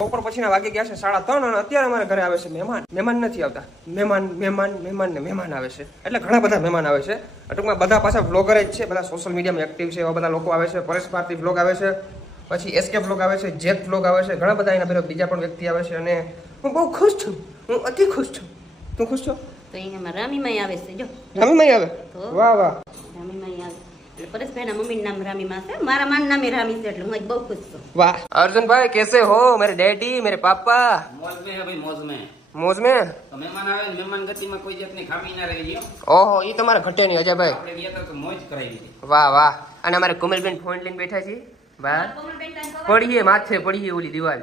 બપોર પછીના વાગે ગયા છે સાડા ત્રણ અને અત્યારે અમારા ઘરે આવે છે મહેમાન. મહેમાન નથી આવતા. મહેમાન મહેમાન મહેમાન ને મહેમાન આવે છે. એટલે ઘણા બધા મહેમાન આવે છે. ટૂંકમાં બધા પાછા બ્લોગર જ છે બધા સોશિયલ મીડિયામાં એક્ટિવ છે એવા બધા લોકો આવે છે. પરેશ ભારતી બ્લોગ આવે છે પછી એસકે બ્લોગ આવે છે જેટ બ્લોગ આવે છે ઘણા બધા એના ભેરો બીજા પણ વ્યક્તિ આવે છે અને હું બહુ ખુશ છું. હું અતિ ખુશ છું. તું ખુશ છો? તો અહીંયા રામીમાઈ આવે છે જો. રામીમાઈ આવે? વાહ વાહ. એટલે પરેશભાઈના મમ્મીનું નામ રામીમાં છે. મારા માન નામે રામી એટલે હું બહુ ખુશ છું. કેસે હો? મેરે ડેડી મેરે પાપા. મોજ મે કોઈ જાતની ખામી ના રહી ગયો ઓહો ઈ તમારે ઘટે નહીં અજયભાઈ વાહ વાહ. અને અમારે કોમલબેન ફોન લઈને બેઠા છે. વાહ પડીએ માથે પડીએ ઓલી દિવાલ.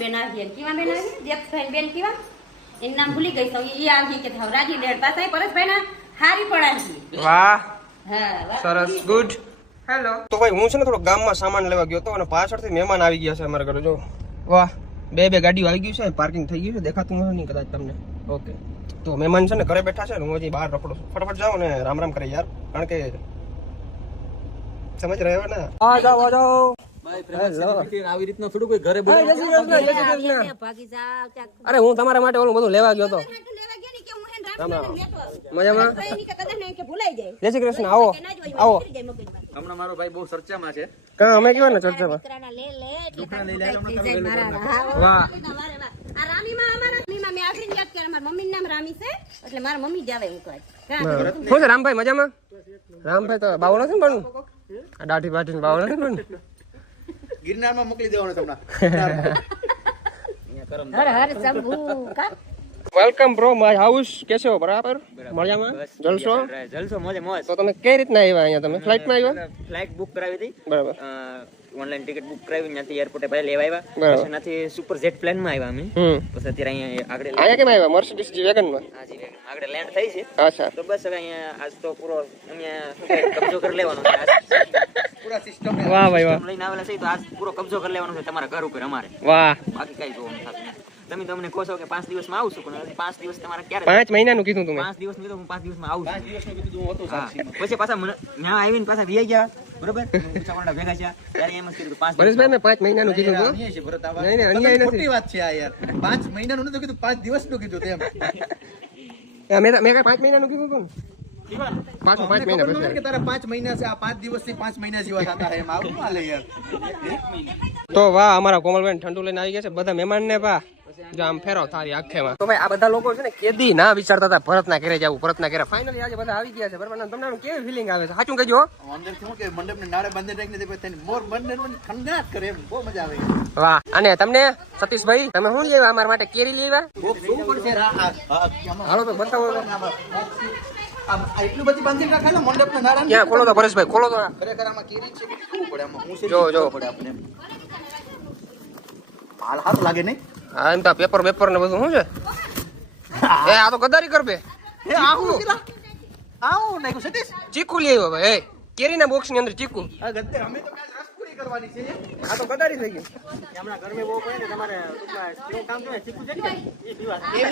બેન આવી દેખભાઈ નામ ભૂલી ગઈ તો ઈ આવી કે રાજી લેડ પાસે પરેશભાઈ ના હારી પડાવી વાહ. સરસ. ગુડ હેલો તો ભાઈ હું છે ને થોડો ગામમાં સામાન લેવા ગયો હતો અને પાછળથી મહેમાન આવી ગયા છે અમારા ઘરે જો. વાહ. બે બે ગાડીઓ આવી ગયું છે પાર્કિંગ થઈ ગયું છે દેખાતું હશે નહીં કદાચ તમને. ઓકે તો મહેમાન છે ને ઘરે બેઠા છે ને હું હજી બહાર રખડું છું. ફટાફટ જાઓ ને રામ રામ કરે યાર કારણ કે સમજ રહ્યો ને. આ જાઓ આ જાઓ. અરે હું તમારા માટે ઓલું બધું લેવા ગયો હતો. રામ રામ. મજામાં? તો એની કે કદાચ નહીં કે ભૂલાઈ જાય. જય શ્રી કૃષ્ણ આવો. કે ના જ હોય, આવો. ઉતરી જાય મગજમાં. હમણાં મારો ભાઈ બહુ ચર્ચામાં છે. કા અમે કેવા ને ચર્ચામાં? દીકરાના લે લે એટલે કાંઈક થઈ જાય મારા. હા, વાહ. વારે વાહ. આ રામીમાં અમારા રામીમાં મેં આખરી યાદ કર્યા. મારા મમ્મીનું નામ રામી છે એટલે મારા મમ્મી જ આવે હું કહે બરાબર. શું છે રામભાઈ મજામાં? રામભાઈ તો બાવો નથી ને પણ? આ દાઢી બાઢી બાવો નથી ને પણ? ગિરનારમાં મોકલી દેવાનો તમને હર હર શંભુ. કા? વેલકમ બ્રો માય હાઉસ કેસે હો બરાબર? મજામાં? જલસો? જલસો મોજે મોજ તો તમે કઈ રીતના આવ્યા અહીંયા તમે? ફ્લાઇટમાં આવ્યા? ફ્લાઇટ બુક કરાવી હતી. બરાબર. ઓનલાઈન ટિકિટ બુક કરાવી ત્યાંથી એરપોર્ટે પહેલા લેવા આવ્યા. પછી ત્યાંથી સુપર જેટ પ્લેનમાં આવ્યા અમે. પછી અત્યારે અહીંયા આગળ અહીંયા કેમ આવ્યા? મર્સિડીઝ જી વેગનમાં વેગન આગળ લેન્ડ થઈ છે. અચ્છા. તો બસ હવે અહીંયા આજ તો પૂરો અહીંયા કબજો કરી લેવાનો છે આજ. પૂરા સિસ્ટમ વાહ ભાઈ વાહ. લઈને આવેલા છે તો આજ પૂરો કબજો કરી લેવાનો છે તમારા ઘર ઉપર અમારે. વાહ. બાકી કઈ જોવાનું થતું. તમે તમને કહો છો કે પાંચ દિવસમાં આવશું પણ પાંચ દિવસ તમારે ક્યારે પાંચ મહિનાનું કીધું તમે પાંચ દિવસ નહીં તો હું પાંચ દિવસમાં આવું પાંચ દિવસનું કીધું હું હતો પછી પાછા મને ત્યાં આવીને પાછા વી ગયા બરોબર? ઊંચા ભેગા છે ત્યારે એમ જ કીધું પાંચ દિવસ મેં પાંચ મહિનાનું કીધું હતું અન્યાય છે ભરત આ નહીં, નહીં, અન્યાય નથી. ખોટી વાત છે આ યાર. પાંચ મહિનાનું નતું કીધું પાંચ દિવસનું કીધું તેમ. મેં મેં પાંચ મહિનાનું કીધું હતું પાંચ મહિના કે તારા પાંચ મહિના છે આ પાંચ દિવસથી પાંચ મહિના જેવા થતા એમ. આવું ના લે યાર. તો વાહ અમારા કોમલબેન ઠંડુ લઈને આવી ગયા છે બધા મહેમાન ને પા જો આમ ફેરો તારી આખેમાં. તો ભાઈ આ બધા લોકો છે ને કેદી ના વિચારતા હતા ભરત ના ઘરે જવું ભરત ના ઘરે. ફાઇનલી આજે બધા આવી ગયા છે બરાબર? તમને આમ કેવી ફિલિંગ આવે છે? સાચું કહેજો અંદર શું કે મંડપ ને નાળે બાંધી રાખીને તે પછી તેને મોર બંને ખંગાટ કરે એમ બહુ મજા આવે. વાહ. અને તમને સતીશભાઈ તમે શું લેવા અમારા માટે? કેરી લેવા? શું સુપર છે આ- આ- આ- આમાં હાલો તો બતાવો તો. આમ આ એટલું બધી બાંધી રાખે ને મંડપ ને ક્યાં? ખોલો તો પરેશભાઈ ખોલો તો. ખરેખર આમાં કેરી છે શું પડે? આમાં હું જો, જો. પડે આપણે હાલ લાગે નહીં? હા એમ તો પેપર પેપર ને બધું શું છે? એ આ તો ગદારી કર બે. એ આવું? આવું નાખ્યું સતીશ? ચીકુ લઈ આવ્યો ભાઈ એ કેરીના બોક્સની અંદર ચીકુ. અમે તો કરવાની છે. આ તો ગદારી થઈ ગઈ. એમ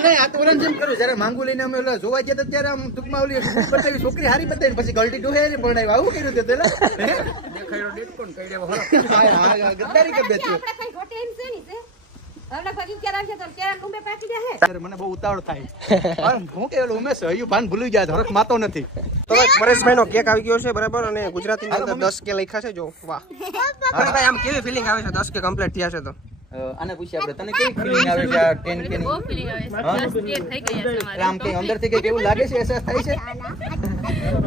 નહીં, આ તો ઓલાને જેમ કર્યું જ્યારે માંગુ લઈને અમે ઓલા જોવા ગયા ત્યારે આમ ટૂંકમાં ઓલી બતાવી છોકરી હારી બતાવી પછી ગલટી ડોહે ને પરણાવી આવું કર્યું તે પેલા હે? હા, હા, ગદ્દારી કરી દેતી આપણે કઈ ખોટી એમ છે નહીં છે તો ડુંબે પાકી જાય ત્યારે મને બહુ ઉતાવળ થાય. હું કે ઉમેશ હયું ભાન ભૂલી જાય હરખ માતો નથી. તો ભાઈ પરેશભાઈ નો કેક આવી ગયો છે બરાબર? અને ગુજરાતી ની અંદર દસ કે લખ્યા છે જો વાહ. ભાઈ આમ કેવી ફિલિંગ આવે છે? દસ કે કમ્પ્લીટ થયા છે તો. આને પૂછીએ આપણે તને કેવી ફિલિંગ આવે છે આ ટેન કે આમ કઈ અંદરથી કઈ કેવું લાગે છે અહેસાસ થાય છે?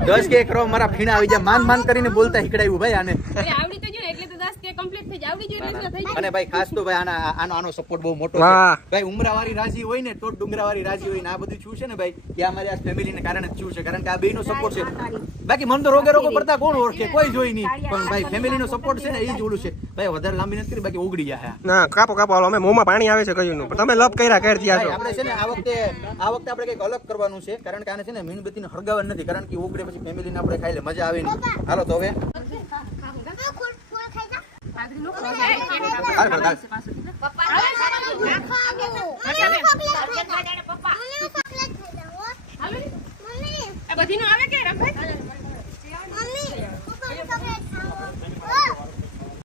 દસ કે કરો મારા ફીણા આવી જાય માન માન કરીને બોલતા હિકડાયું ભાઈ આને. આવડી તો જોઈએ એટલે તો દસ કે કમ્પ્લીટ થઈ જાય. આવડી જોઈએ થઈ જાય. અને ભાઈ ખાસ તો ભાઈ આના આનો આનો સપોર્ટ બહુ મોટો છે. ભાઈ ઉમરાવાળી રાજી હોય ને તો જ ડુંગરાવાળી રાજી હોય ને આ બધું શું છે ને ભાઈ? કે અમારી આ ફેમિલીને કારણે જ છું છે? કારણ કે આ બેયનો સપોર્ટ છે. બાકી મન તો રોગે રોગો પડતા કોણ ઓળખે? કોઈ જોઈ નહીં. પણ ભાઈ ફેમિલી નો સપોર્ટ છે ને એ જ ઓલું છે. ભાઈ વધારે લાંબી નથી કરી બાકી ઉગડી જાય ના કાપો કાપો હાલો. અમે મોંમાં પાણી આવે છે કયું નું પણ તમે લપ કર્યા કર થયા છો આપણે છે ને આ વખતે આ વખતે આપણે કંઈક અલગ કરવાનું છે. કારણ કે આને છે ને મીણબત્તીને હળગાવવાનું નથી. કારણ કે ઉગડે પછી ફેમિલીને આપણે ખાઈ લે મજા આવે નહીં. હાલો તો હવે હાલ.